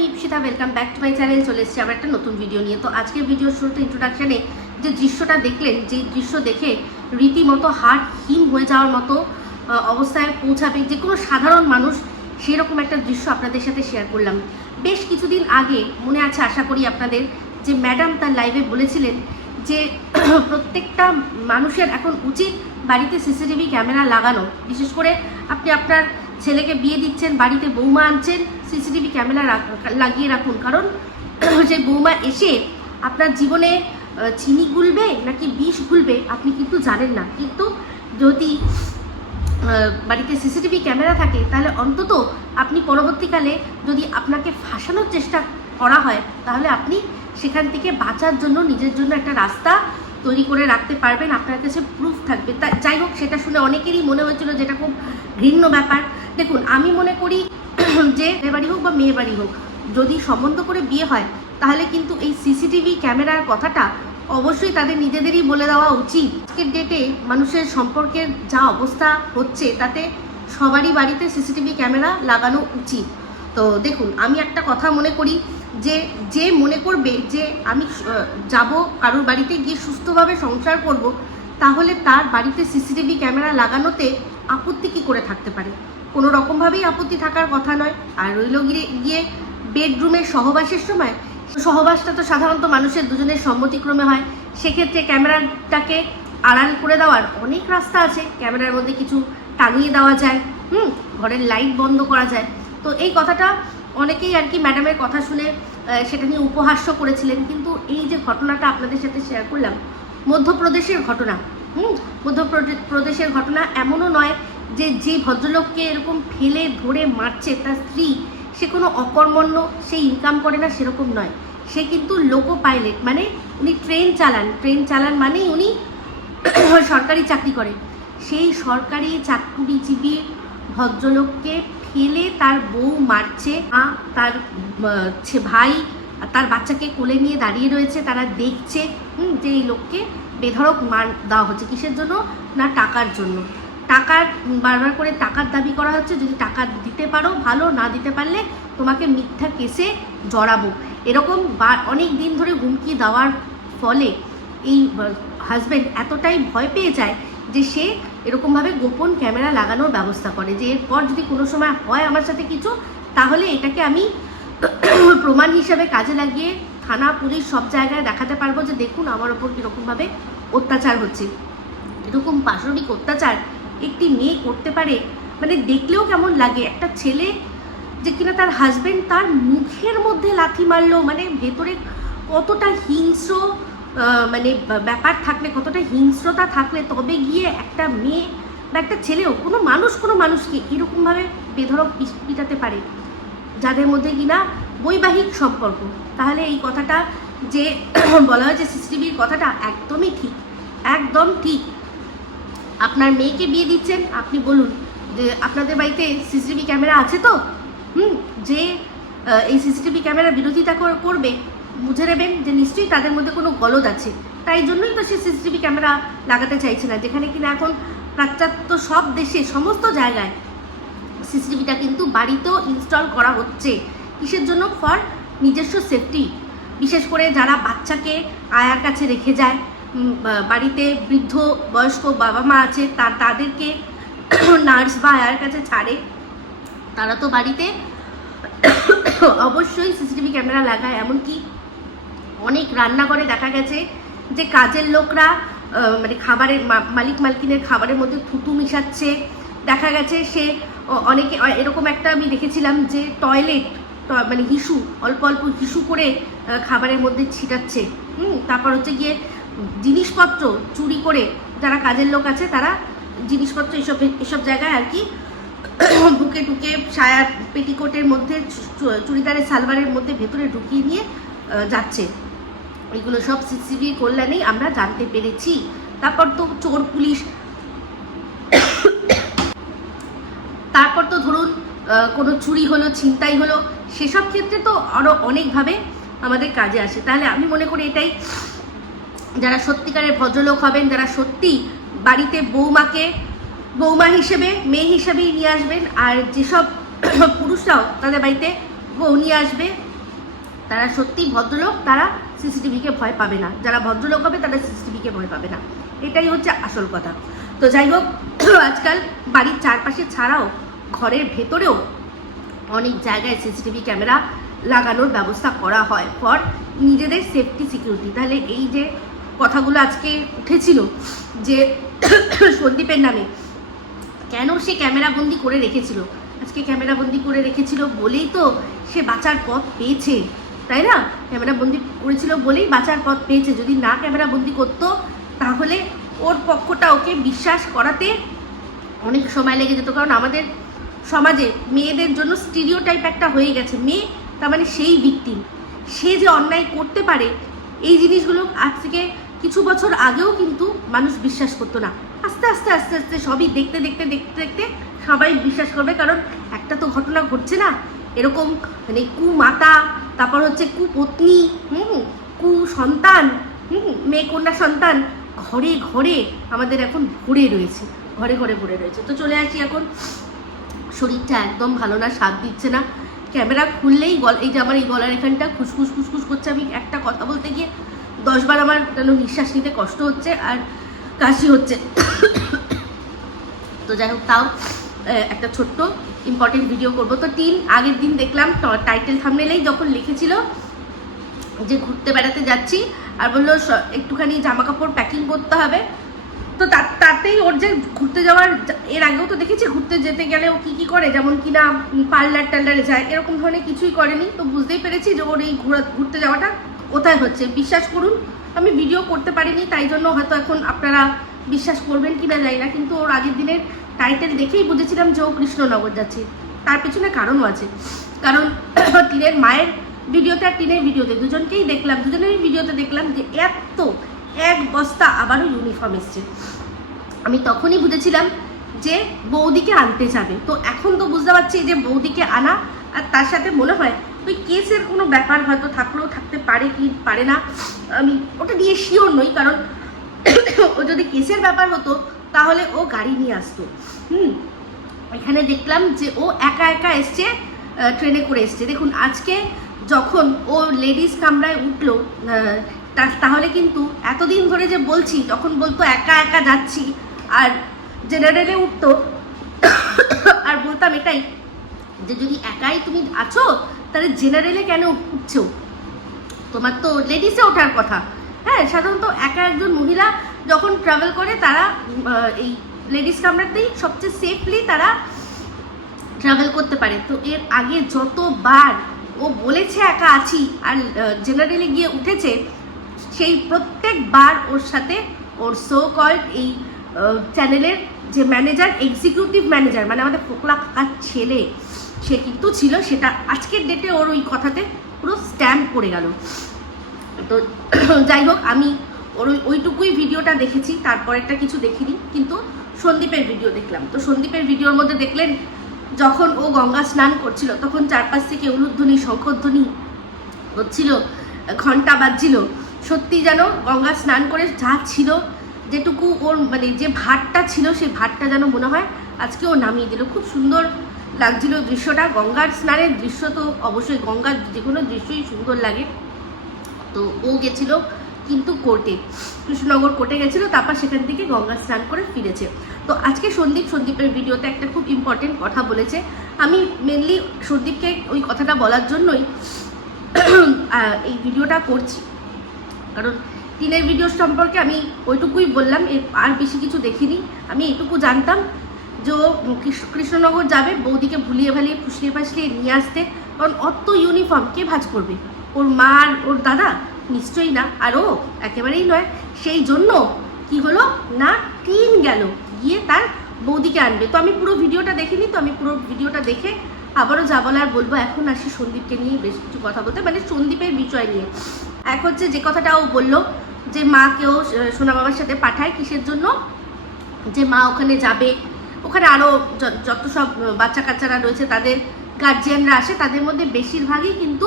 আমি Ipsita, welcome back to my channel. চলে এসেছি আবার একটা নতুন ভিডিও নিয়ে। তো আজকের ভিডিওর শুরুতে ইন্ট্রোডাকশানে যে দৃশ্যটা দেখলেন, যে দৃশ্য দেখে রীতিমতো হার্ট হিম হয়ে যাওয়ার মতো অবস্থায় পৌঁছাবে যে কোনো সাধারণ মানুষ, সেরকম একটা দৃশ্য আপনাদের সাথে শেয়ার করলাম। বেশ কিছুদিন আগে মনে আছে আশা করি আপনাদের, যে ম্যাডাম তার লাইভে বলেছিলেন যে প্রত্যেকটা মানুষের এখন উচিত বাড়িতে সিসিটিভি ক্যামেরা লাগানো। বিশেষ করে আপনি আপনার ছেলেকে বিয়ে দিচ্ছেন, বাড়িতে বৌমা আনছেন, সিসিটিভি ক্যামেরা লাগিয়ে রাখুন। কারণ যে বৌমা এসে আপনার জীবনে চিনি গুলবে নাকি বিষ গুলবে আপনি কিন্তু জানেন না। কিন্তু যদি বাড়িতে সিসিটিভি ক্যামেরা থাকে তাহলে অন্তত আপনি পরবর্তীকালে যদি আপনাকে ফাঁসানোর চেষ্টা করা হয় তাহলে আপনি সেখান থেকে বাঁচার জন্য নিজের জন্য একটা রাস্তা তৈরি করে রাখতে পারবেন, আপনার কাছে প্রুফ থাকবে। তা যাই হোক, সেটা শুনে অনেকেরই মনে হয়েছিল যেটা খুব ঘৃণ্য ব্যাপার। দেখুন, আমি মনে করি যে মেয়ে বাড়ি হোক বা মেয়ে বাড়ি হোক, যদি সম্বন্ধ করে বিয়ে হয় তাহলে কিন্তু এই সিসিটিভি ক্যামেরার কথাটা অবশ্যই তাদের নিজেদেরই বলে দেওয়া উচিত। আজকের ডেটে মানুষের সম্পর্কের যা অবস্থা হচ্ছে তাতে সবারই বাড়িতে সিসিটিভি ক্যামেরা লাগানো উচিত। তো দেখুন, আমি একটা কথা মনে করি যে মনে করবে যে আমি যাব কারোর বাড়িতে গিয়ে সুস্থভাবে সংসার করব, তাহলে তার বাড়িতে সিসিটিভি ক্যামেরা লাগানোতে আপত্তি কী করে থাকতে পারে? কোনো রকমভাবেই আপত্তি থাকার কথা নয়। আর রইল গিয়ে বেডরুমের সহবাসের সময়, সহবাসটা তো সাধারণত মানুষের দুজনের সম্মতিক্রমে হয়। সেক্ষেত্রে ক্যামেরাটাকে আড়াল করে দেওয়ার অনেক রাস্তা আছে। ক্যামেরার মধ্যে কিছু টাঙিয়ে দেওয়া যায়, ঘরের লাইট বন্ধ করা যায়। তো এই কথাটা অনেকেই আর কি ম্যাডামের কথা শুনে সেটা নিয়ে উপহাস্য করেছিলেন। কিন্তু এই যে ঘটনাটা আপনাদের সাথে শেয়ার করলাম, মধ্যপ্রদেশের ঘটনা, মধ্যপ্রদেশের ঘটনা, এমনও নয় যে ভদ্রলোককে এরকম ফেলে ধরে মারছে তার স্ত্রী, সে কোনো অকর্মণ্য, সে ইনকাম করে না সেরকম নয়। সে কিন্তু লোকো পাইলট, মানে উনি ট্রেন চালান মানেই উনি সরকারি চাকরি করেন। সেই সরকারি চাকরিজীবী ভদ্রলোককে ফেলে তার বউ মারছে, তার ভাই তার বাচ্চাকে কোলে নিয়ে দাঁড়িয়ে রয়েছে, তারা দেখছে যে এই লোককে বেধড়ক মার দেওয়া হচ্ছে। কিসের জন্য? না টাকার জন্য। টাকার বারবার করে টাকার দাবি করা হচ্ছে, যদি টাকা দিতে পারো ভালো, না দিতে পারলে তোমাকে মিথ্যা কেসে জড়াবো। এরকম অনেক দিন ধরে হুমকি দেওয়ার ফলে এই হাজব্যান্ড এতটাই ভয় পেয়ে যায় যে সে এরকমভাবে গোপন ক্যামেরা লাগানোর ব্যবস্থা করে, যে এরপর যদি কোনো সময় হয় আমার সাথে কিছু, তাহলে এটাকে আমি প্রমাণ হিসাবে কাজে লাগিয়ে থানা, পুলিশ সব জায়গায় দেখাতে পারবো যে দেখুন আমার ওপর কীরকমভাবে অত্যাচার হচ্ছে। এরকম পাশবিক অত্যাচার একটি মেয়ে করতে পারে, মানে দেখলেও কেমন লাগে। একটা ছেলে যে কিনা তার হাজব্যান্ড তার মুখের মধ্যে লাথি মারলো, মানে ভেতরে কতটা হিংস্র মানে ব্যাপার থাকলে, কতটা হিংস্রতা থাকলে তবে গিয়ে একটা মেয়ে বা একটা ছেলেও, কোনো মানুষকে এরকমভাবে বেধড়ক পিটাতে পারে যাদের মধ্যে কিনা বৈবাহিক সম্পর্ক। তাহলে এই কথাটা যে বলা হয়েছে সিসিটিভির কথাটা একদমই ঠিক, একদম ঠিক। আপনার মেয়েকে বিয়ে দিচ্ছেন, আপনি বলুন যে আপনাদের বাড়িতে সিসিটিভি ক্যামেরা আছে তো, যে এই সিসিটিভি ক্যামেরা বিরোধিতা করবে, বুঝে নেবেন যে নিশ্চয়ই তাদের মধ্যে কোনো গলদ আছে। তাই জন্যই তো সে সিসিটিভি ক্যামেরা লাগাতে চাইছে না, যেখানে কিনা এখন পাশ্চাত্য সব দেশে সমস্ত জায়গায় সিসিটিভিটা কিন্তু বাড়িতেও ইনস্টল করা হচ্ছে। কিসের জন্য? ফর নিজস্ব সেফটি। বিশেষ করে যারা বাচ্চাকে আয়ার কাছে রেখে যায়, বাড়িতে বৃদ্ধ বয়স্ক বাবা মা আছে, তাদেরকে নার্স বা আয়ার কাছে ছাড়ে, তারা তো বাড়িতে অবশ্যই সিসিটিভি ক্যামেরা লাগায়। এমনকি অনেক রান্নাঘরে দেখা গেছে যে কাজের লোকরা মানে খাবারের মালিকিনের খাবারের মধ্যে থুতু মিশাচ্ছে। দেখা গেছে সে অনেকে এরকম একটা আমি দেখেছিলাম যে টয়লেট মানে হিসু, অল্প অল্প হিসু করে খাবারের মধ্যে ছিটাচ্ছে। তারপর হচ্ছে গিয়ে জিনিসপত্র চুরি করে, যারা কাজের লোক আছে তারা জিনিসপত্র এসব জায়গায় আর কি বুকে টুকে সায়া পেটিকোটের মধ্যে, চুড়িদারের সালোয়ারের মধ্যে ভেতরে ঢুকিয়ে নিয়ে যাচ্ছে। এগুলো সব সিসিটিভির কল্যাণেই আমরা জানতে পেরেছি। তারপর তো চোর পুলিশ, তারপর তো ধরুন কোনো চুরি হলো, ছিনতাই হলো, সেসব ক্ষেত্রে তো আরও অনেকভাবে আমাদের কাজে আসে। তাহলে আমি মনে করি এটাই, যারা সত্যিকারের ভদ্রলোক হবেন, যারা সত্যি বাড়িতে বৌমাকে বৌমা হিসেবে, মেয়ে হিসেবেই নিয়ে আসবেন, আর যেসব পুরুষরাও তাদের বাড়িতে বউ নিয়ে আসবে তারা সত্যি ভদ্রলোক, তারা সিসিটিভিকে ভয় পাবে না। যারা ভদ্রলোক হবে তারা সিসিটিভিকে ভয় পাবে না, এটাই হচ্ছে আসল কথা। তো যাই হোক, আজকাল বাড়ির চারপাশে ছাড়াও ঘরের ভেতরেও অনেক জায়গায় সিসিটিভি ক্যামেরা লাগানোর ব্যবস্থা করা হয় ফর নিজেদের সেফটি সিকিউরিটি। তাহলে এই যে কথাগুলো আজকে উঠেছিল যে সন্দীপের নামে কেন সে ক্যামেরাবন্দি করে রেখেছিল, আজকে ক্যামেরাবন্দি করে রেখেছিল বলেই তো সে বাঁচার পথ পেয়েছে, তাই না? ক্যামেরাবন্দি করেছিল বলেই বাঁচার পথ পেয়েছে। যদি না ক্যামেরাবন্দি করতো তাহলে ওর পক্ষটা ওকে বিশ্বাস করাতে অনেক সময় লেগে যেত। কারণ আমাদের সমাজে মেয়েদের জন্য স্টিরিওটাইপ একটা হয়ে গেছে, মেয়ে তার মানে সেই ভিকটিম, সে যে অন্যায় করতে পারে। এই জিনিসগুলো আজ থেকে কিছু বছর আগেও কিন্তু মানুষ বিশ্বাস করতো না। আস্তে আস্তে আস্তে আস্তে সবই দেখতে দেখতে দেখতে দেখতে সবাই বিশ্বাস করবে। কারণ একটা তো ঘটনা ঘটছে না এরকম, মানে কুমাতা, তারপর হচ্ছে কুপত্নী, কু সন্তান, মেয়ে কন্যা সন্তান ঘরে ঘরে আমাদের এখন ভরে রয়েছে, ঘরে ঘরে ভরে রয়েছে। তো চলে আসি এখন, শরীরটা একদম ভালো না, স্বাদ দিচ্ছে না। ক্যামেরা খুললেই এই যে আমার এই গলার এখানটা খুসখুস খুসখুস করছে। আমি একটা কথা বলতে গিয়ে 10 বার আমার যেন নিঃশ্বাস নিতে কষ্ট হচ্ছে আর কাশি হচ্ছে। তো যাই হোক, তাও একটা ছোট্ট ইম্পর্টেন্ট ভিডিও করবো। তো আগের দিন দেখলাম টাইটেল থাম্বনেলেই যখন লিখেছিল যে ঘুরতে বেড়াতে যাচ্ছি, আর বললো একটুখানি জামা কাপড় প্যাকিং করতে হবে। তো তাতেই ওর যে ঘুরতে যাওয়ার, এর আগেও তো দেখেছি ঘুরতে যেতে গেলে ও কী করে, যেমন কিনা পার্লার টার্লারে যায়, এরকম ধরনের কিছুই করেনি। তো বুঝতেই পেরেছি যে ওর এই ঘুরতে যাওয়াটা কোথায় হচ্ছে। বিশ্বাস করুন, আমি ভিডিও করতে পারিনি, তাই জন্য হয়তো এখন আপনারা বিশ্বাস করবেন কি না জানি না, কিন্তু ওর আগের দিনের টাইটেল দেখেই বুঝেছিলাম যে ও কৃষ্ণনগর যাচ্ছে। তার পেছনে কারণও আছে, কারণ টিনের মায়ের ভিডিওতে আর টিনের ভিডিওতে দুজনকেই দেখলাম, দুজনেরই ভিডিওতে দেখলাম যে এত এক বস্তা আবারও ইউনিফর্ম এসছে। আমি তখনই বুঝেছিলাম যে বৌদিকে আনতে যাবে। তো এখন তো বুঝতে পারছি যে বৌদিকে আনা, আর তার সাথে মনে হয় ওই কেসের কোনো ব্যাপার হয়তো থাকলেও থাকতে পারে কি পারে না, আমি ওটা নিয়ে শিওর নই। কারণ ও যদি কেসের ব্যাপার হতো তাহলে ও গাড়ি নিয়ে আসতো। এখানে দেখলাম যে ও একা একা এসছে, ট্রেনে করে এসছে। দেখুন আজকে যখন ও লেডিস কামরায় উঠলো, তাহলে কিন্তু এতদিন ধরে যে বলছি, যখন বলতো একা একা যাচ্ছি আর জেনারেলে উঠতো, আর বলতাম এটাই যে যদি একাই তুমি আছো তাহলে জেনারেলে কেন উঠছো, তোমার তো লেডিসে ওঠার কথা। হ্যাঁ, সাধারণত একা একজন মহিলা যখন ট্রাভেল করে তারা এই লেডিস কামরাতেই সবচেয়ে সেফলি তারা ট্রাভেল করতে পারে। তো এর আগে যতবার ও বলেছে একা আছি আর জেনারেলে গিয়ে উঠেছে, সেই প্রত্যেকবার ওর সাথে ওর সো কল্ড এই চ্যানেলের যে ম্যানেজার, এক্সিকিউটিভ ম্যানেজার, মানে আমাদের ফোকলা কাকার ছেলে, সে কিন্তু ছিল। সেটা আজকের ডেটে ওর ওই কথাতে পুরো স্ট্যাম্প পড়ে গেল। তো যাই হোক, আমি ওর ওইটুকুই ভিডিওটা দেখেছি, তারপরেরটা কিছু দেখিনি। কিন্তু সন্দীপের ভিডিও দেখলাম। তো সন্দীপের ভিডিওর মধ্যে দেখলেন যখন ও গঙ্গা স্নান করছিল তখন চারপাশ থেকে উলুধ্বনি, শঙ্খধ্বনি হচ্ছিল, ঘন্টা বাজছিল। সত্যি যেন গঙ্গা স্নান করে যা ছিল, যেটুকু ওর মানে যে ভাতটা ছিল, সেই ভাতটা যেন মনে হয় আজকে ও নামিয়ে দিল। খুব সুন্দর লাগছিল দৃশ্যটা। গঙ্গার স্নানের দৃশ্য তো অবশ্যই, গঙ্গার যে কোনো দৃশ্যই সুন্দর লাগে। তো ও গেছিল কিন্তু কোর্টে, কৃষ্ণনগর কোর্টে গেছিলো, তারপর সেখান থেকে গঙ্গা স্নান করে ফিরেছে। তো আজকে সন্দীপের ভিডিওতে একটা খুব ইম্পর্টেন্ট কথা বলেছে। আমি মেনলি সন্দীপকে ওই কথাটা বলার জন্যই এই ভিডিওটা করছি, কারণ টিনের ভিডিও সম্পর্কে আমি ওইটুকুই বললাম, আর বেশি কিছু দেখিনি। আমি এটুকু জানতাম যে ও কৃষ্ণনগর যাবে বৌদিকে ভুলিয়ে ভালিয়ে ফুসলিয়ে ফাসলিয়ে নিয়ে আসতে। কারণ অত ইউনিফর্ম কে ভাঁজ করবে, ওর মা আর ওর দাদা নিশ্চয়ই না, আর ও একেবারেই নয়। সেই জন্য কি হলো না, টিন গেল গিয়ে তার বৌদিকে আনবে। তো আমি পুরো ভিডিওটা দেখিনি, তো আমি পুরো ভিডিওটা দেখে আবারও যা বলার বলবো। এখন আসি সন্দীপকে নিয়ে বেশ কিছু কথা বলতে, মানে সন্দীপের বিষয় নিয়ে। এক হচ্ছে যে কথাটা ও বললো যে মাকেও সোনা বাবার সাথে পাঠায় কিসের জন্য, যে মা ওখানে যাবে, ওখানে আরও যত সব বাচ্চা কাচ্চারা রয়েছে তাদের গার্জিয়ানরা আসে, তাদের মধ্যে বেশিরভাগই কিন্তু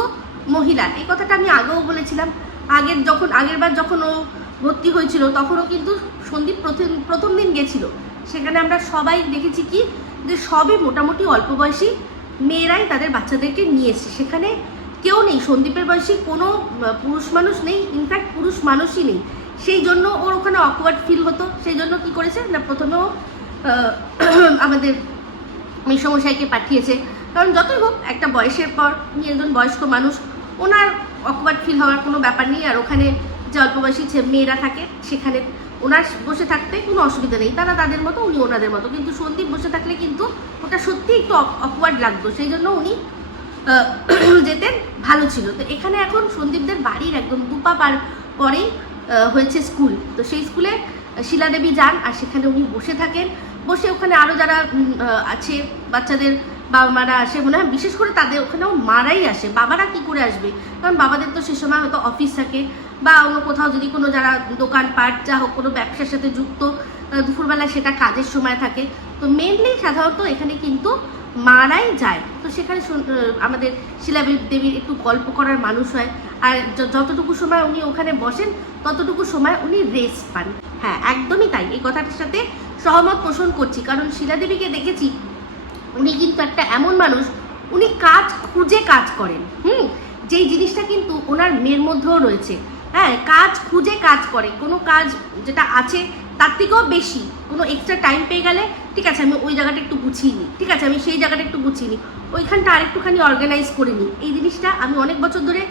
মহিলা। এই কথাটা আমি আগেও বলেছিলাম। আগের বার যখন ও ভর্তি হয়েছিল তখনও কিন্তু সন্দীপ প্রথম দিন গেছিল, সেখানে আমরা সবাই দেখেছি কি যে সবই মোটামুটি অল্প বয়সী মেয়েরাই তাদের বাচ্চাদেরকে নিয়ে এসে, সেখানে কেউ নেই, সন্দীপের বয়সী কোনো পুরুষ মানুষ নেই, ইনফ্যাক্ট পুরুষ মানুষই নেই। সেই জন্য ওর ওখানে অকওয়ার্ড ফিল হতো। সেই জন্য কী করেছে না, প্রথমেও আমাদের মেসমশাইকে পাঠিয়েছে, কারণ যতই হোক একটা বয়সের পর উনি একজন বয়স্ক মানুষ, ওনার অকওয়ার্ড ফিল হওয়ার কোনো ব্যাপার নেই। আর ওখানে যে অল্প বয়সী মেয়েরা থাকে সেখানে ওনার বসে থাকতে কোনো অসুবিধা নেই, তারা তাদের মতো, উনি ওনাদের মতো। কিন্তু সন্দীপ বসে থাকলে কিন্তু ওটা সত্যি একটু অকওয়ার্ড লাগতো, সেই জন্য উনি যেতেন, ভালো ছিল। তো এখানে এখন সন্দীপদের বাড়ির একদম দুপা পার পরেই হয়েছে স্কুল। তো সেই স্কুলে শিলাদেবী যান আর সেখানে উনি বসে থাকেন। বসে ওখানে আরও যারা আছে বাচ্চাদের বাবা মারা আসে, মনে হয় বিশেষ করে তাদের ওখানেও মারাই আসে, বাবারা কি করে আসবে, কারণ বাবাদের তো সে সময় হয়তো অফিস থাকে বা অন্য কোথাও যদি কোনো যারা দোকানপাট যা হোক কোনো ব্যবসার সাথে যুক্ত, দুপুরবেলা সেটা কাজের সময় থাকে। তো মেনলি সাধারণত এখানে কিন্তু মারাই যায়। তো সেখানে আমাদের শিলাদেবীর একটু গল্প করার মানুষ হয়, আর যতটুকু সময় উনি ওখানে বসেন ততটুকু সময় উনি রেস্ট পান। হ্যাঁ, একদমই তাই, এই কথাটার সাথে সহমত পোষণ করছি। কারণ শিলাদেবীকে দেখেছি, উনি কিন্তু একটা এমন মানুষ, উনি কাজ খুঁজে কাজ করেন। যেই জিনিসটা কিন্তু ওনার মেয়ের মধ্যেও রয়েছে। হ্যাঁ, কাজ খুঁজে কাজ করে, কোনো কাজ যেটা আছে তার থেকেও বেশি কোনো এক্সট্রা টাইম পেয়ে গেলে, ঠিক আছে আমি ওই জায়গাটা একটু গুছিয়ে নিই, ঠিক আছে আমি সেই জায়গাটা একটু গুছিয়ে নিই, ওইখানটা আরেকটুখানি অর্গানাইজ করে নিই। এই জিনিসটা আমি অনেক বছর ধরে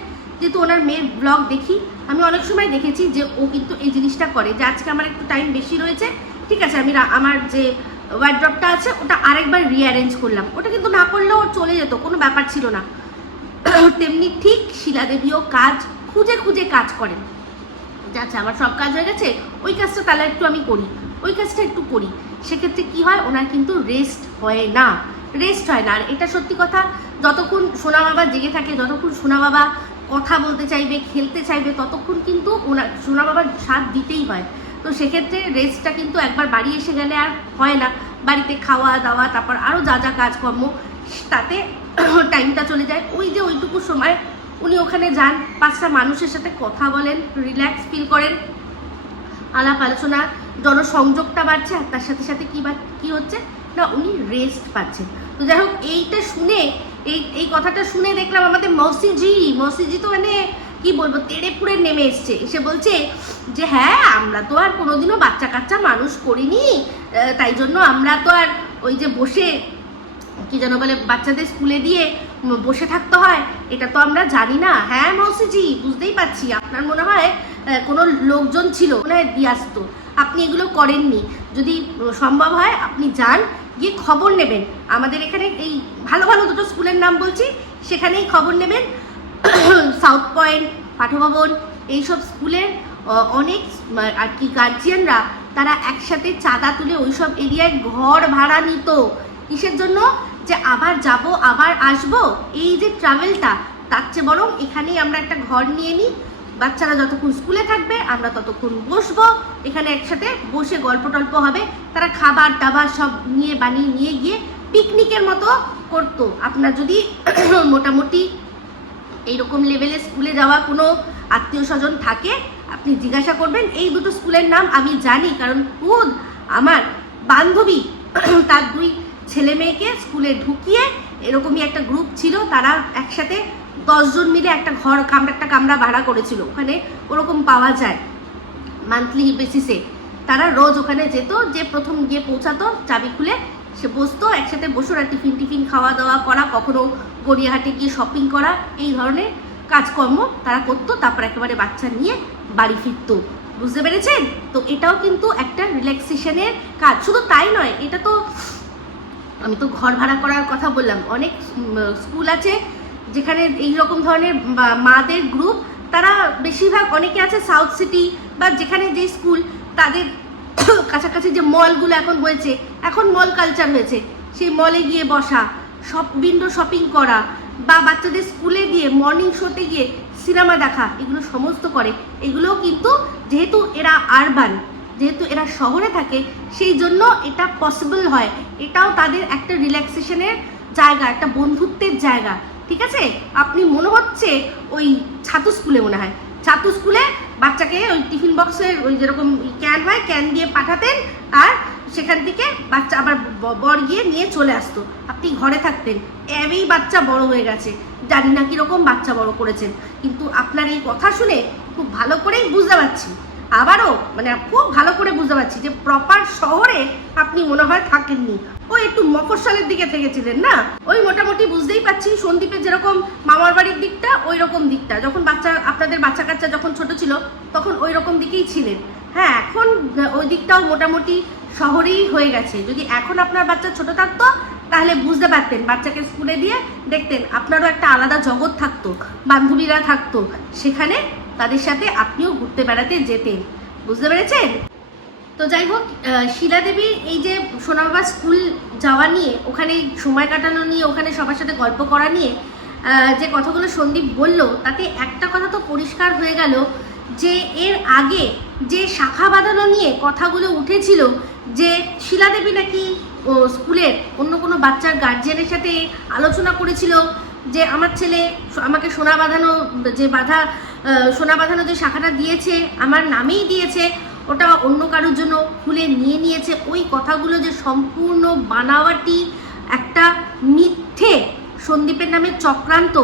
যেহেতু ওনার মেয়ের ব্লগ দেখি, আমি অনেক সময় দেখেছি যে ও কিন্তু এই জিনিসটা করে, যে আজকে আমার একটু টাইম বেশি রয়েছে, ঠিক আছে আমি আমার যে ওয়ার্ড্রপটা আছে ওটা আরেকবার রিঅ্যারেঞ্জ করলাম। ওটা কিন্তু না করলেও ওর চলে যেত, কোনো ব্যাপার ছিল না। তেমনি ঠিক শিলাদেবীও কাজ খুঁজে খুঁজে কাজ করেন। আচ্ছা আমার সব কাজ হয়ে গেছে, ওই কাজটা তাহলে একটু আমি করি, ওই কাজটা একটু করি। সেক্ষেত্রে কি হয়, ওনার কিন্তু রেস্ট হয় না। আর এটা সত্যি কথা, যতক্ষণ সোনা বাবা জেগে থাকে, যতক্ষণ সোনা বাবা কথা বলতে চাইবে, খেলতে চাইবে, ততক্ষণ কিন্তু ওনার সোনা বাবার সাথ দিতেই হয়। তো সেক্ষেত্রে রেস্টটা কিন্তু একবার বাড়ি এসে গেলে আর হয় না। বাড়িতে খাওয়া দাওয়া, তারপর আরও যা যা কাজকর্ম, তাতে টাইমটা চলে যায়। ওই যে ওইটুকু সময় উনি ওখানে যান, 5টা মানুষের সাথে কথা বলেন, রিল্যাক্স ফিল করেন, আলাপ আলোচনা, জনসংযোগটা বাড়ছে, আর তার সাথে সাথে কি হচ্ছে না, উনি রেস্ট পাচ্ছেন। তো যাই হোক, এইটা শুনে এই কথাটা শুনে দেখলাম আমাদের মৌসিজি তো মানে কি বলবো, তেড়ে পুড়ে নেমে এসছে, এসে বলছে যে হ্যাঁ আমরা তো আর কোনোদিনও বাচ্চা কাচ্চা মানুষ করিনি, তাই জন্য আমরা তো আর ওই যে বসে কি যেন বলে বাচ্চাদের স্কুলে দিয়ে বসে থাকতে হয়, এটা তো আমরা জানি না। হ্যাঁ মৌসিজি, বুঝতেই পারছি আপনার মনে হয় কোনো লোকজন ছিল মনে হয় দিয়ে আসতো, আপনি এগুলো করেননি। যদি সম্ভব হয় আপনি যান, গিয়ে খবর নেবেন। আমাদের এখানে এই ভালো ভালো দুটো স্কুলের নাম বলছি, সেখানেই খবর নেবেন। সাউথ পয়েন্ট, পাঠভবন, এইসব স্কুলের অনেক আর কি গার্জিয়ানরা তারা একসাথে চাঁদা তুলে ওইসব এরিয়ায় ঘর ভাড়া নিত। কিসের জন্য, যে আবার যাব আবার আসবো, এই যে ট্রাভেলটা, তার চেয়ে বরং এখানেই আমরা একটা ঘর নিয়ে নিই, বাচ্চারা যতক্ষণ স্কুলে থাকবে আমরা ততক্ষণ বসবো, এখানে একসাথে বসে গল্প টল্প হবে। তারা খাবার টাবার সব বানিয়ে নিয়ে গিয়ে পিকনিকের মতো করতো। আপনার যদি মোটামুটি এইরকম লেভেলে স্কুলে যাওয়া কোনো আত্মীয় স্বজন থাকে, আপনি জিজ্ঞাসা করবেন। এই দুটো স্কুলের নাম আমি জানি, কারণ খুদ আমার বান্ধবী তার 2 ছেলে মেয়েকে স্কুলে ঢুকিয়ে এরকমই একটা গ্রুপ ছিল, তারা একসাথে 10 জন মিলে একটা কামরা ভাড়া করেছিল। ওখানে ওরকম পাওয়া যায় মান্থলি বেসিসে। তারা রোজ ওখানে যেত, যে প্রথম গিয়ে পৌঁছাতো চাবি খুলে সে বসতো, একসাথে বসো, আর টিফিন খাওয়া দাওয়া করা, কখনো গড়িয়াহাটে গিয়ে শপিং করা, এই ধরনের কাজকর্ম তারা করতো। তারপর একেবারে বাচ্চা নিয়ে বাড়ি ফিরতো। বুঝতে পেরেছেন? তো এটাও কিন্তু একটা রিল্যাক্সেশনের কাজ। শুধু তাই নয়, এটা তো আমি তো ঘর ভাড়া করার কথা বললাম, অনেক স্কুল আছে যেখানে এইরকম ধরনের মাদের গ্রুপ, তারা বেশিরভাগ অনেকে আছে সাউথ সিটি বা যেখানে যে স্কুল, তাদের কাছাকাছি যে মলগুলো এখন হয়েছে, এখন মল কালচার হয়েছে, সেই মলে গিয়ে বসা, উইন্ডো শপিং করা, বা বাচ্চাদের স্কুলে গিয়ে মর্নিং শোতে গিয়ে সিনেমা দেখা, এগুলো সমস্ত করে। এগুলোও কিন্তু যেহেতু এরা আরবান, যেহেতু এরা শহরে থাকে, সেই জন্য এটা পসিবল হয়। এটাও তাদের একটা রিল্যাক্সেশনের জায়গা, একটা বন্ধুত্বের জায়গা। ঠিক আছে? আপনি মনে হচ্ছে ওই ছাতু স্কুলে, মনে হয় ছাতু স্কুলে বাচ্চাকে ওই টিফিন বক্সের ওই যেরকম ক্যান হয়, ক্যান দিয়ে পাঠাতেন, আর সেখান থেকে বাচ্চা আবার বর গিয়ে নিয়ে চলে আসতো, আপনি ঘরে থাকতেন। এমনি বাচ্চা বড় হয়ে গেছে, জানি না কীরকম বাচ্চা বড় করেছেন, কিন্তু আপনার এই কথা শুনে খুব ভালো করেই বুঝতে পারছি, আবারও মানে খুব ভালো করে বুঝতে পারছি যে প্রপার শহরে আপনি মনে হয় থাকেননি, ওই একটু মফস্বলের দিকে থেকেছিলেন না। ওই মোটামুটি বুঝতেই পারছি সন্দীপের যেরকম মামার বাড়ির দিকটা ওই রকম দিকটা, যখন আপনাদের বাচ্চা কাচ্চা যখন ছোট ছিল তখন ওই রকম দিকেই ছিলেন। হ্যাঁ, এখন ওই দিকটাও মোটামুটি শহরেই হয়ে গেছে। যদি এখন আপনার বাচ্চা ছোট থাকতো তাহলে বুঝতে পারতেন, বাচ্চাকে স্কুলে দিয়ে দেখতেন আপনারও একটা আলাদা জগৎ থাকতো, বান্ধবীরা থাকতো, সেখানে তাদের সাথে আপনিও ঘুরতে বেড়াতে যেতেন। বুঝতে পেরেছেন? তো যাই হোক, শিলা দেবীর এই যে সোনা বাবা স্কুল যাওয়া নিয়ে, ওখানে সময় কাটানো নিয়ে, ওখানে সবার সাথে গল্প করা নিয়ে যে কথাগুলো সন্দীপ বলল, তাতে একটা কথা তো পরিষ্কার হয়ে গেল যে এর আগে যে শাখা বাঁধানো নিয়ে কথাগুলো উঠেছিল, যে শিলা দেবী নাকি স্কুলের অন্য কোনো বাচ্চার গার্জিয়ানের সাথে আলোচনা করেছিল যে আমার ছেলে আমাকে সোনা বাঁধানো যে শাখাটা দিয়েছে আমার নামেই দিয়েছে, ওটা অন্য কারোর জন্য খুলে নিয়েছে। ওই কথাগুলো যে সম্পূর্ণ বানাওয়াটি, একটা মিথ্যে সন্দীপের নামে চক্রান্ত,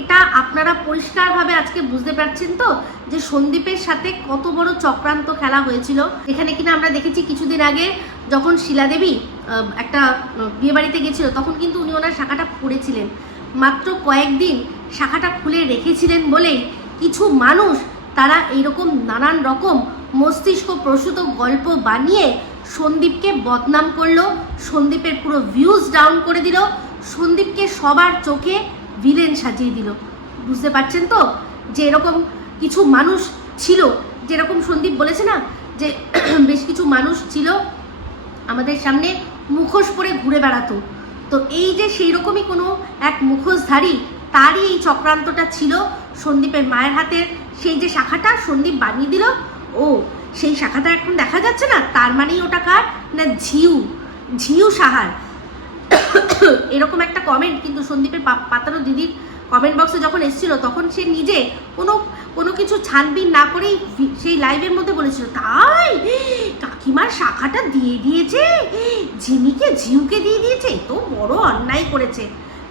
এটা আপনারা পরিষ্কারভাবে আজকে বুঝতে পারছেন তো যে সন্দীপের সাথে কত বড় চক্রান্ত খেলা হয়েছিল। এখানে কিনা আমরা দেখেছি কিছুদিন আগে যখন শিলা দেবী একটা বিয়ে বাড়িতে গেছিল, তখন কিন্তু উনি ওনার শাখাটা পড়েছিলেন, মাত্র কয়েকদিন শাখাটা খুলে রেখেছিলেন বলেই কিছু মানুষ তারা এইরকম নানান রকম মস্তিষ্ক প্রসূত গল্প বানিয়ে সন্দীপকে বদনাম করলো, সন্দীপের পুরো ভিউজ ডাউন করে দিল, সন্দীপকে সবার চোখে ভিলেন সাজিয়ে দিল। বুঝতে পারছেন তো যে এরকম কিছু মানুষ ছিল, যেরকম সন্দীপ বলেছে না যে বেশ কিছু মানুষ ছিল আমাদের সামনে মুখোশ পরে ঘুরে বেড়াতো, তো এই যে সেই রকমই কোনো এক মুখোশধারী, তারই এই চক্রান্তটা ছিল সন্দীপের মায়ের হাতের সেই যে শাখাটা সন্দীপ বানিয়ে দিল। ও সেই শাখাটা এখন দেখা যাচ্ছে না, তার মানেই ওটা কার না, ঝিউ সাহার। এরকম একটা কমেন্ট কিন্তু সন্দীপের পাতানো দিদির কমেন্ট বক্সে যখন এসেছিল, তখন সে নিজে কোনো কিছু ছানবিন না করেই সেই লাইভের মধ্যে বলেছিল, তাই কাকিমার শাখাটা দিয়ে দিয়েছে, ঝিউকে দিয়ে দিয়েছে, তো বড় অন্যায় করেছে।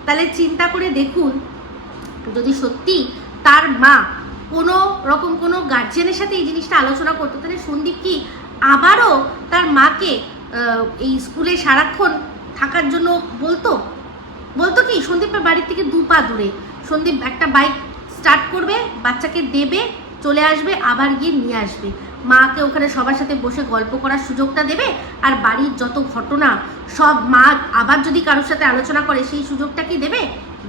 তাহলে চিন্তা করে দেখুন, যদি সত্যি তার মা কোনো রকম কোনো গার্জিয়ানের সাথে এই জিনিসটা আলোচনা করতো, তাহলে সন্দীপ কি আবারও তার মাকে এই স্কুলে সারাক্ষণ থাকার জন্য বলতো কি? সন্দীপের বাড়ির থেকে 2 পা দূরে সন্দীপ একটা বাইক স্টার্ট করবে, বাচ্চাকে দেবে, চলে আসবে, আবার গিয়ে নিয়ে আসবে, মাকে ওখানে সবার সাথে বসে গল্প করার সুযোগটা দেবে, আর বাড়ির যত ঘটনা সব মা আবার যদি কারোর সাথে আলোচনা করে সেই সুযোগটা কি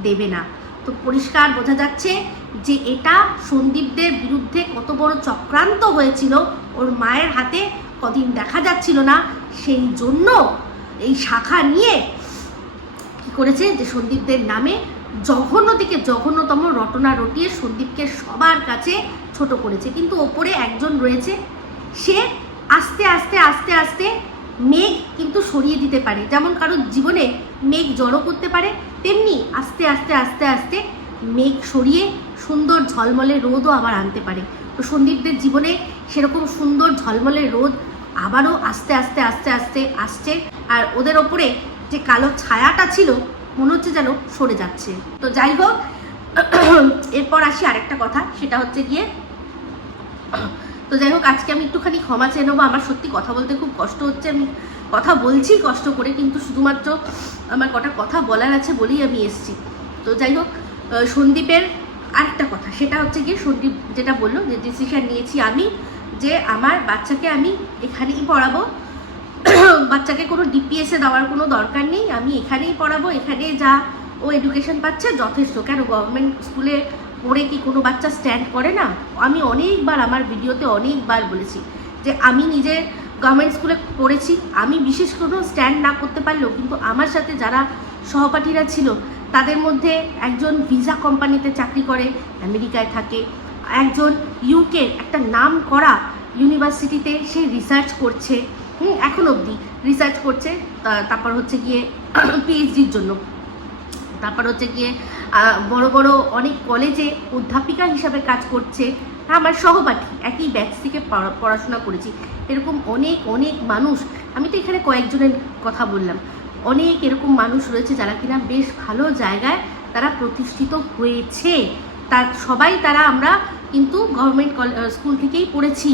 দেবে না। তো পরিষ্কার বোঝা যাচ্ছে যে এটা সন্দীপদের বিরুদ্ধে কত বড় চক্রান্ত হয়েছিল, ওর মায়ের হাতে কদিন দেখা যাচ্ছিল না, সেই জন্য এই শাখা নিয়ে কি করেছে যে সন্দীপদের নামে জঘন্যতম রটনা রটিয়ে সন্দীপকে সবার কাছে ছোট করেছে। কিন্তু ওপরে একজন রয়েছে, সে আস্তে আস্তে মেঘ কিন্তু সরিয়ে দিতে পারে, যেমন কারোর জীবনে মেঘ জড়ো করতে পারে, তেমনি আস্তে আস্তে মেঘ সরিয়ে সুন্দর ঝলমলে রোদও আবার আনতে পারে। তো সন্দীপদের জীবনে সেরকম সুন্দর ঝলমলে রোদ আবারও আস্তে আস্তে আসছে, আর ওদের ওপরে যে কালো ছায়াটা ছিল মনে হচ্ছে যেন সরে যাচ্ছে। তো যাই হোক, এরপর আসি আরেকটা কথা, সেটা হচ্ছে গিয়ে আজকে আমি একটুখানি ক্ষমা চেয়ে নেবো। আমার সত্যি কথা বলতে খুব কষ্ট হচ্ছে, আমি কথা বলছি কষ্ট করে, কিন্তু শুধুমাত্র আমার কটা কথা বলার আছে বলেই আমি এসেছি। তো যাই হোক, সন্দীপের আরেকটা কথা, সেটা হচ্ছে গিয়ে সন্দীপ যেটা বললো যে ডিসিশন নিয়েছি আমি, যে আমার বাচ্চাকে আমি এখানেই পড়াবো, বাচ্চাকে কোনো ডিপিএসে দেওয়ার কোনো দরকার নেই, আমি এখানেই পড়াবো, এখানে যা ও এডুকেশন পাচ্ছে যথেষ্ট। কেন গভর্নমেন্ট স্কুলে পড়ে কি কোনো বাচ্চা স্ট্যান্ড করে না? আমি অনেকবার আমার ভিডিওতে অনেকবার বলেছি যে আমি নিজে গভর্নমেন্ট স্কুলে পড়েছি, আমি বিশেষ কোনো স্ট্যান্ড না করতে পারলেও কিন্তু আমার সাথে যারা সহপাঠীরা ছিল তাদের মধ্যে একজন ভিসা কোম্পানিতে চাকরি করে, আমেরিকায় থাকে, একজন ইউকে একটা নাম করা ইউনিভার্সিটিতে সে রিসার্চ করছে, এখন অবধি রিসার্চ করছে, তারপর হচ্ছে গিয়ে পিএইচডির জন্য, তারপর হচ্ছে গিয়ে বড় বড় অনেক কলেজে অধ্যাপিকা হিসাবে কাজ করছে। আমার সহপাঠী, একই ব্যাচ থেকে পড়াশোনা করেছি, এরকম অনেক মানুষ আমি তো এখানে কয়েকজনের কথা বললাম, অনেক এরকম মানুষ রয়েছে যারা কিনা বেশ ভালো জায়গায় তারা প্রতিষ্ঠিত হয়েছে। তারা আমরা কিন্তু গভর্নমেন্ট স্কুল থেকেই পড়েছি।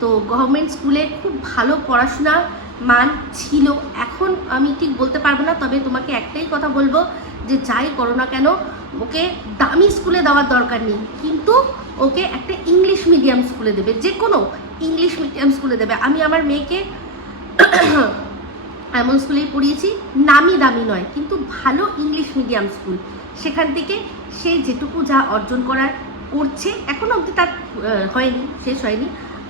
তো গভর্নমেন্ট স্কুলে খুব ভালো পড়াশোনার মান ছিল, এখন আমি ঠিক বলতে পারবো না। তবে তোমাকে একটাই কথা বলবো যে যাই করো না কেন ওকে দামি স্কুলে দেওয়ার দরকার নেই, কিন্তু ওকে একটা ইংলিশ মিডিয়াম স্কুলে দেবে, যে কোনো ইংলিশ মিডিয়াম স্কুলে দেবে। আমি আমার মেয়েকে এমন স্কুলেই পড়িয়েছি, নামি দামি নয় কিন্তু ভালো ইংলিশ মিডিয়াম স্কুল, সেখান থেকে সে যেটুকু যা অর্জন করার করছে, এখনও অবধি তার হয়নি, শেষ হয়নি।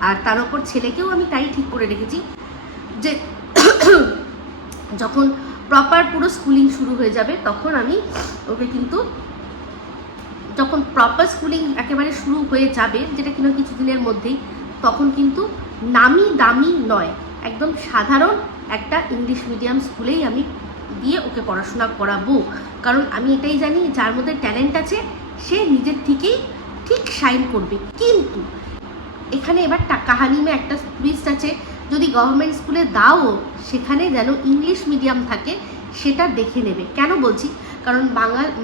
আর তার ওপর ছেলেকেও আমি তাই ঠিক করে রেখেছি যে যখন প্রপার পুরো স্কুলিং শুরু হয়ে যাবে তখন আমি ওকে কিন্তু, যখন প্রপার স্কুলিং একেবারে শুরু হয়ে যাবে, যেটা কিনা কিছুদিনের মধ্যেই, তখন কিন্তু নামি দামি নয়, একদম সাধারণ একটা ইংলিশ মিডিয়াম স্কুলেই আমি দিয়ে ওকে পড়াশোনা করাবো। কারণ আমি এটাই জানি যার মধ্যে ট্যালেন্ট আছে সে নিজের থেকেই ঠিক শাইন করবে। কিন্তু এখানে এবার কাহানিমে একটা টুইস্ট আছে, যদি গভর্নমেন্ট স্কুলে দাও সেখানে যেন ইংলিশ মিডিয়াম থাকে সেটা দেখে নেবে। কেন বলছি, কারণ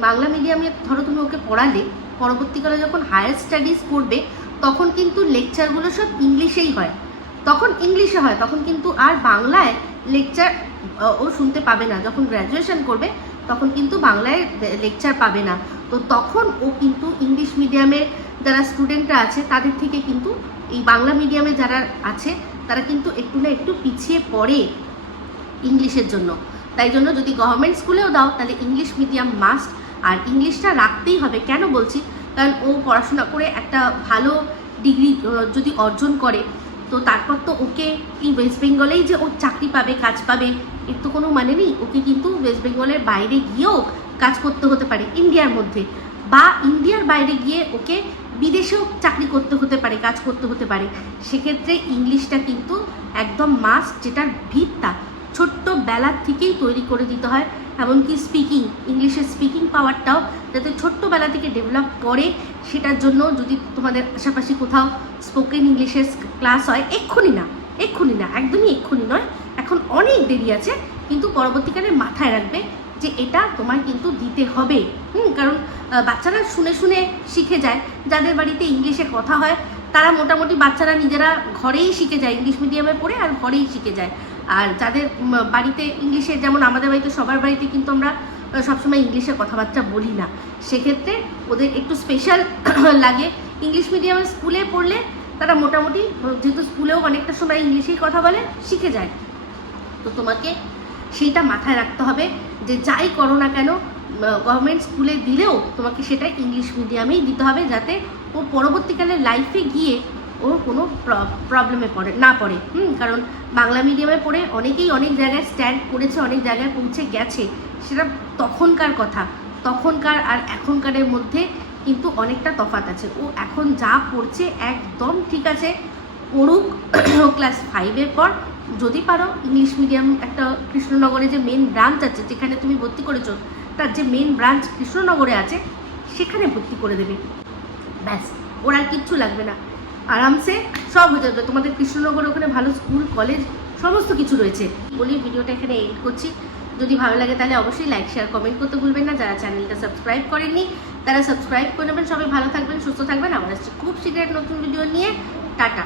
বাংলা মিডিয়ামে ধরো তুমি ওকে পড়ালে, পরবর্তীকালে যখন হায়ার স্টাডিজ করবে তখন কিন্তু লেকচারগুলো সব ইংলিশেই হয়, তখন ইংলিশে হয়, তখন কিন্তু আর বাংলায় লেকচার ও শুনতে পাবে না। যখন গ্র্যাজুয়েশন করবে তখন কিন্তু বাংলায় লেকচার পাবে না। তো তখন ও কিন্তু ইংলিশ মিডিয়ামের যারা স্টুডেন্টরা আছে তাদের থেকে কিন্তু এই বাংলা মিডিয়ামে যারা আছে তারা কিন্তু একটু না একটু পিছিয়ে পড়ে ইংলিশের জন্য। তাই জন্য যদি গভর্নমেন্ট স্কুলেও দাও তাহলে ইংলিশ মিডিয়াম মাস্ট, আর ইংলিশটা রাখতেই হবে। কেন বলছি, কারণ ও পড়াশোনা করে একটা ভালো ডিগ্রি যদি অর্জন করে তো তারপর তো ওকে এই ওয়েস্ট বেঙ্গলেই যে ও চাকরি পাবে, কাজ পাবে, এর তো কোনো মানে নেই। ওকে কিন্তু ওয়েস্ট বেঙ্গলের বাইরে গিয়েও কাজ করতে হতে পারে ইন্ডিয়ার মধ্যে, বা ইন্ডিয়ার বাইরে গিয়ে ওকে বিদেশেও চাকরি করতে হতে পারে, কাজ করতে হতে পারে। সেক্ষেত্রে ইংলিশটা কিন্তু একদম মাস্ট, যেটার ভিতটা ছোট্টবেলার থেকেই তৈরি করে দিতে হয়। এমনকি স্পিকিং, ইংলিশের স্পিকিং পাওয়ারটাও যাতে ছোট্টবেলা থেকে ডেভেলপ করে, সেটার জন্য যদি তোমাদের আশেপাশে কোথাও স্পোকেন ইংলিশের ক্লাস হয়, এক্ষুনি না, একদমই এক্ষুনি নয়, এখন অনেক দেরি আছে, কিন্তু পরবর্তীকালে মাথায় রাখবে যে এটা তোমার কিন্তু দিতে হবে। কারণ বাচ্চারা শুনে শুনে শিখে যায়। যাদের বাড়িতে ইংলিশে কথা হয় তারা মোটামুটি বাচ্চারা নিজেরা ঘরেই শিখে যায়, ইংলিশ মিডিয়ামে পড়ে আর ঘরেই শিখে যায়। আর যাদের বাড়িতে ইংলিশে, যেমন আমাদের বাড়িতে সবার বাড়িতে কিন্তু আমরা সবসময় ইংলিশে কথাবার্তা বলি না, সেক্ষেত্রে ওদের একটু স্পেশাল লাগে। ইংলিশ মিডিয়ামের স্কুলে পড়লে তারা মোটামুটি, যেহেতু স্কুলেও অনেকটা সময় ইংলিশেই কথা বলে, শিখে যায়। তো তোমাকে সেইটা মাথায় রাখতে হবে যে যাই করো না কেন গভর্নমেন্ট স্কুলে দিলেও তোমাকে সেটা ইংলিশ মিডিয়ামেই দিতে হবে, যাতে ও পরবর্তীকালে লাইফে গিয়ে ওর কোনো প্রবলেমে না পড়ে। কারণ বাংলা মিডিয়ামে পড়ে অনেকেই অনেক জায়গায় স্ট্যান্ড করেছে, অনেক জায়গায় পৌঁছে গেছে, সেটা তখনকার কথা। তখনকার আর এখনকারের মধ্যে কিন্তু অনেকটা তফাৎ আছে। ও এখন যা পড়ছে একদম ঠিক আছে, পড়ুক। ক্লাস 5-এর পর যদি পারো ইংলিশ মিডিয়াম একটা কৃষ্ণনগরে যে মেন ব্রাঞ্চ আছে, যেখানে তুমি ভর্তি করেছো তার যে মেন ব্রাঞ্চ কৃষ্ণনগরে আছে, সেখানে ভর্তি করে দেবে। ব্যাস, ওর আর কিচ্ছু লাগবে না, আরামসে সব হয়ে যাবে। তোমাদের কৃষ্ণনগরে ওখানে ভালো স্কুল, কলেজ, সমস্ত কিছু রয়েছে। বলি ভিডিওটা এখানে এন্ড করছি। যদি ভালো লাগে তাহলে অবশ্যই লাইক, শেয়ার, কমেন্ট করতে ভুলবেন না। যারা চ্যানেলটা সাবস্ক্রাইব করেননি তারা সাবস্ক্রাইব করে নেবেন। সবাই ভালো থাকবেন, সুস্থ থাকবেন। আবার আসছি খুব শীঘ্র নতুন ভিডিও নিয়ে। টাটা।